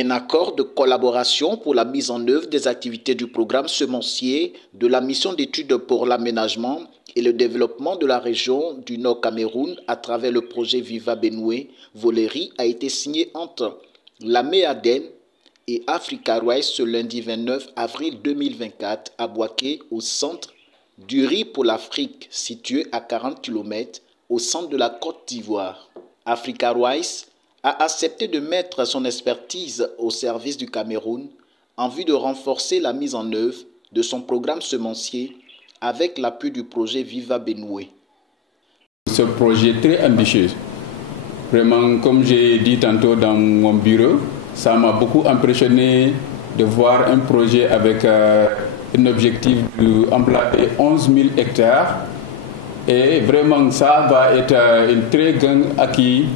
Un accord de collaboration pour la mise en œuvre des activités du programme semencier de la mission d'études pour l'aménagement et le développement de la région du Nord Cameroun à travers le projet Viva Benoué Voleri a été signé entre la MEADEN et Africa Rice ce lundi 29 avril 2024 à Bouaké, au centre du riz pour l'Afrique, situé à 40 km au centre de la Côte d'Ivoire. Africa Rice a accepté de mettre son expertise au service du Cameroun en vue de renforcer la mise en œuvre de son programme semencier avec l'appui du projet Viva Benoué. Ce projet très ambitieux, vraiment comme j'ai dit tantôt dans mon bureau, ça m'a beaucoup impressionné de voir un projet avec un objectif d'employer 11 000 hectares et vraiment ça va être une très grande acquis.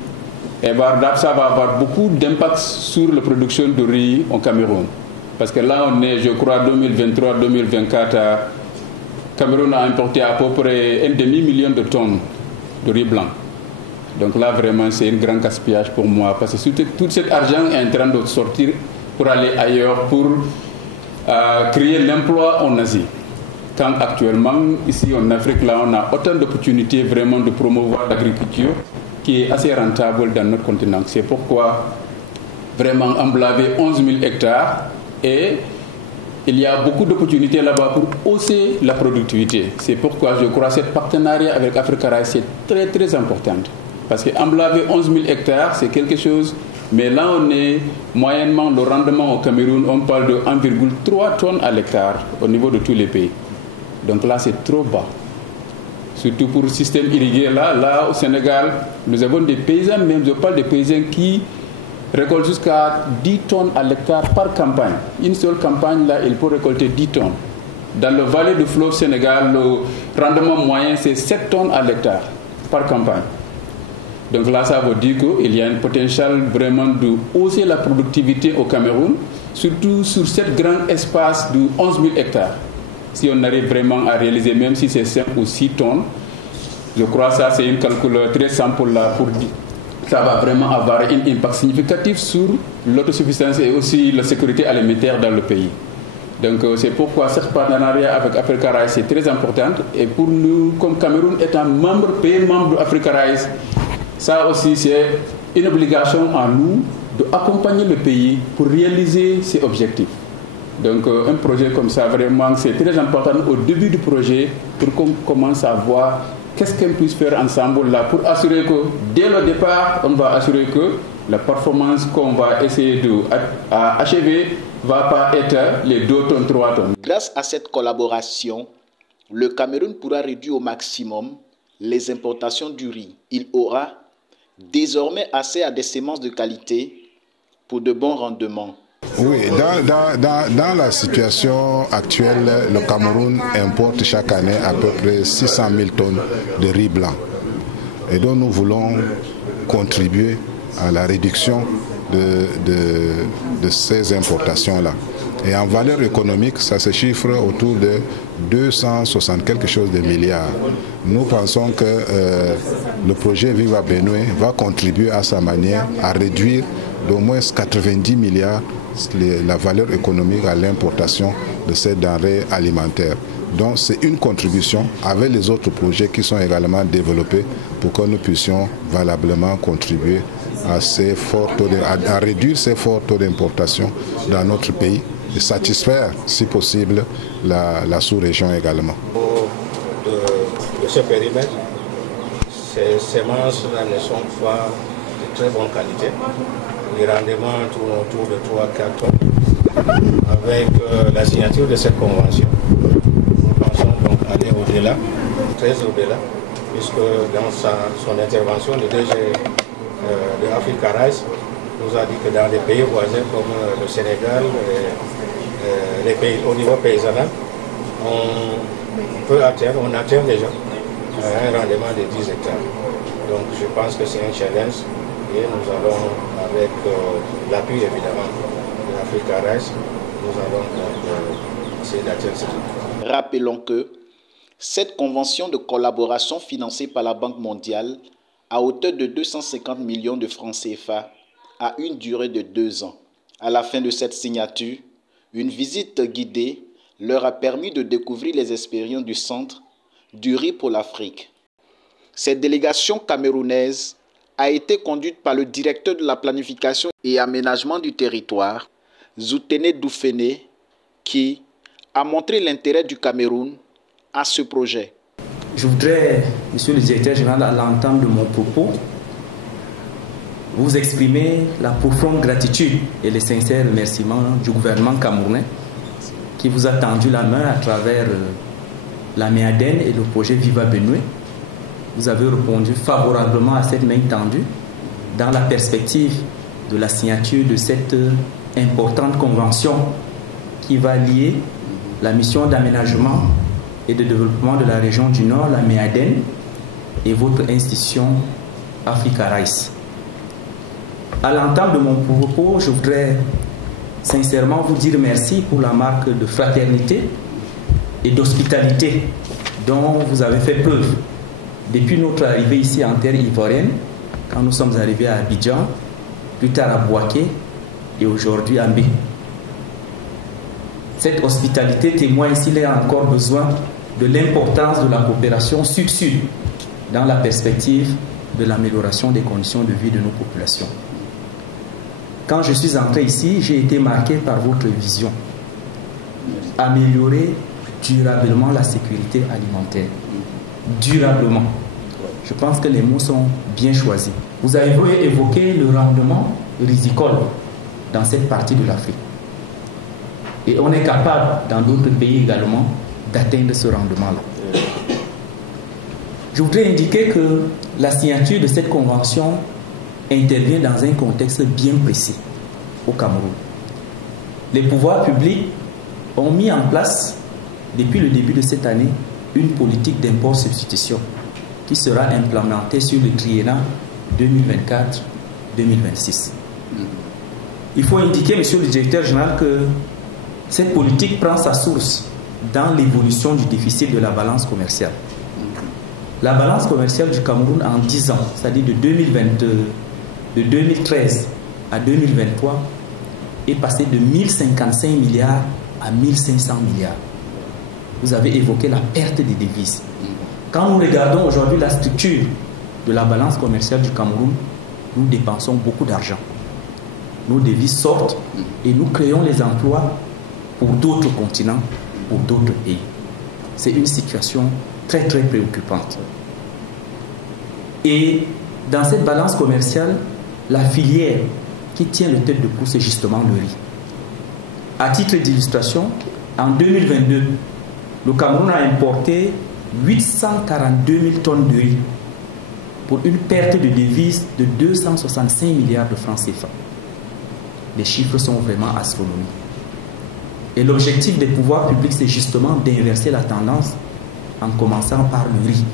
Et ça va avoir beaucoup d'impact sur la production de riz au Cameroun. Parce que là, on est, je crois, 2023-2024, Cameroun a importé à peu près 1,5 million de tonnes de riz blanc. Donc là, vraiment, c'est un grand gaspillage pour moi. Parce que tout cet argent est en train de sortir pour aller ailleurs, pour créer l'emploi en Asie. Quand actuellement, ici en Afrique, là, on a autant d'opportunités vraiment de promouvoir l'agriculture qui est assez rentable dans notre continent. C'est pourquoi vraiment emblaver 11 000 hectares et il y a beaucoup d'opportunités là-bas pour hausser la productivité. C'est pourquoi je crois que ce partenariat avec Africa Rice est très très important. Parce qu'emblaver 11 000 hectares, c'est quelque chose, mais là on est moyennement, le rendement au Cameroun, on parle de 1,3 tonnes à l'hectare au niveau de tous les pays. Donc là c'est trop bas. Surtout pour le système irrigué. Là, au Sénégal, nous avons des paysans, même je parle des paysans qui récoltent jusqu'à 10 tonnes à l'hectare par campagne. Une seule campagne, là, il peut récolter 10 tonnes. Dans le vallée du fleuve Sénégal, le rendement moyen, c'est 7 tonnes à l'hectare par campagne. Donc là, ça veut dire qu'il y a un potentiel vraiment de hausser la productivité au Cameroun, surtout sur ce grand espace de 11 000 hectares. Si on arrive vraiment à réaliser, même si c'est 5 ou 6 tonnes, je crois que ça c'est un calcul très simple là pour dire. Ça va vraiment avoir un impact significatif sur l'autosuffisance et aussi la sécurité alimentaire dans le pays. Donc c'est pourquoi ce partenariat avec Africa Rice est très important. Et pour nous, comme Cameroun étant pays membre d'Africa Rice, ça aussi c'est une obligation à nous d'accompagner le pays pour réaliser ses objectifs. Donc un projet comme ça, vraiment, c'est très important au début du projet pour qu'on commence à voir qu'est-ce qu'on puisse faire ensemble là pour assurer que dès le départ, on va assurer que la performance qu'on va essayer d'achever ne va pas être les 2 tonnes, 3 tonnes. Grâce à cette collaboration, le Cameroun pourra réduire au maximum les importations du riz. Il aura désormais accès à des semences de qualité pour de bons rendements. Oui, dans la situation actuelle, le Cameroun importe chaque année à peu près 600 000 tonnes de riz blanc. Et donc nous voulons contribuer à la réduction de ces importations-là. Et en valeur économique, ça se chiffre autour de 260 quelque chose de milliards. Nous pensons que le projet Viva Benoué va contribuer à sa manière à réduire d'au moins 90 milliards la valeur économique à l'importation de ces denrées alimentaires. Donc c'est une contribution avec les autres projets qui sont également développés pour que nous puissions valablement contribuer à réduire ces forts taux d'importation dans notre pays et satisfaire, si possible, la sous-région également. De ce périmètre, ces semences ne sont pas de très bonne qualité. Les rendements tournent autour de 3-4 tonnes. Avec la signature de cette convention, nous pensons donc aller au-delà, très au-delà, puisque dans son intervention, le DG de Africa Rice nous a dit que dans les pays voisins comme le Sénégal, les pays au niveau paysanal, on atteint déjà un rendement de 10 hectares. Donc je pense que c'est un challenge et nous allons, avec l'appui évidemment de l'Africa Rice, nous allons essayer d'atteindre ce but. Rappelons que cette convention de collaboration financée par la Banque mondiale à hauteur de 250 millions de francs CFA a une durée de 2 ans. À la fin de cette signature, une visite guidée leur a permis de découvrir les expériences du Centre du riz pour l'Afrique. Cette délégation camerounaise a été conduite par le directeur de la planification et aménagement du territoire, Zoutene Doufene, qui a montré l'intérêt du Cameroun à ce projet. Je voudrais, Monsieur le directeur général, à l'entame de mon propos, vous exprimer la profonde gratitude et les sincères remerciements du gouvernement camerounais qui vous a tendu la main à travers la MEADEN et le projet Viva Benue. Vous avez répondu favorablement à cette main tendue dans la perspective de la signature de cette importante convention qui va lier la mission d'aménagement et de développement de la région du Nord, la MEADEN, et votre institution Africa Rice. À l'entame de mon propos, je voudrais sincèrement vous dire merci pour la marque de fraternité et d'hospitalité dont vous avez fait preuve depuis notre arrivée ici en terre ivoirienne, quand nous sommes arrivés à Abidjan, plus tard à Bouaké et aujourd'hui à Mbé. Cette hospitalité témoigne s'il y a encore besoin de l'importance de la coopération sud-sud dans la perspective de l'amélioration des conditions de vie de nos populations. Quand je suis entré ici, j'ai été marqué par votre vision. Améliorer durablement la sécurité alimentaire. Durablement. Je pense que les mots sont bien choisis. Vous avez évoqué le rendement risicole dans cette partie de l'Afrique. Et on est capable, dans d'autres pays également, d'atteindre ce rendement-là. Je voudrais indiquer que la signature de cette convention intervient dans un contexte bien précis au Cameroun. Les pouvoirs publics ont mis en place, depuis le début de cette année, une politique d'import-substitution qui sera implémentée sur le triennat 2024-2026. Il faut indiquer, Monsieur le directeur général, que cette politique prend sa source dans l'évolution du déficit de la balance commerciale. La balance commerciale du Cameroun en 10 ans, c'est-à-dire de 2013 à 2023, est passée de 1055 milliards à 1500 milliards. Vous avez évoqué la perte des devises. Quand nous regardons aujourd'hui la structure de la balance commerciale du Cameroun, nous dépensons beaucoup d'argent. Nos devises sortent et nous créons les emplois pour d'autres continents, pour d'autres pays. C'est une situation très très préoccupante. Et dans cette balance commerciale, la filière qui tient le tête de course, c'est justement le riz. À titre d'illustration, en 2022, le Cameroun a importé 842 000 tonnes de riz pour une perte de devises de 265 milliards de francs CFA. Les chiffres sont vraiment astronomiques. Et l'objectif des pouvoirs publics, c'est justement d'inverser la tendance en commençant par le riz,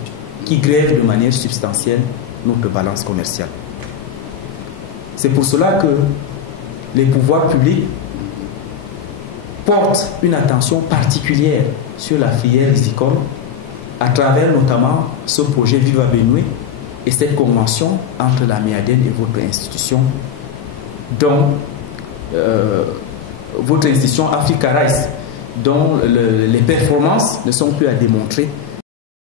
qui grève de manière substantielle notre balance commerciale. C'est pour cela que les pouvoirs publics portent une attention particulière sur la filière risicole à travers notamment ce projet Viva Benue et cette convention entre la MEADEN et votre institution, dont votre institution Africa Rice, dont les performances ne sont plus à démontrer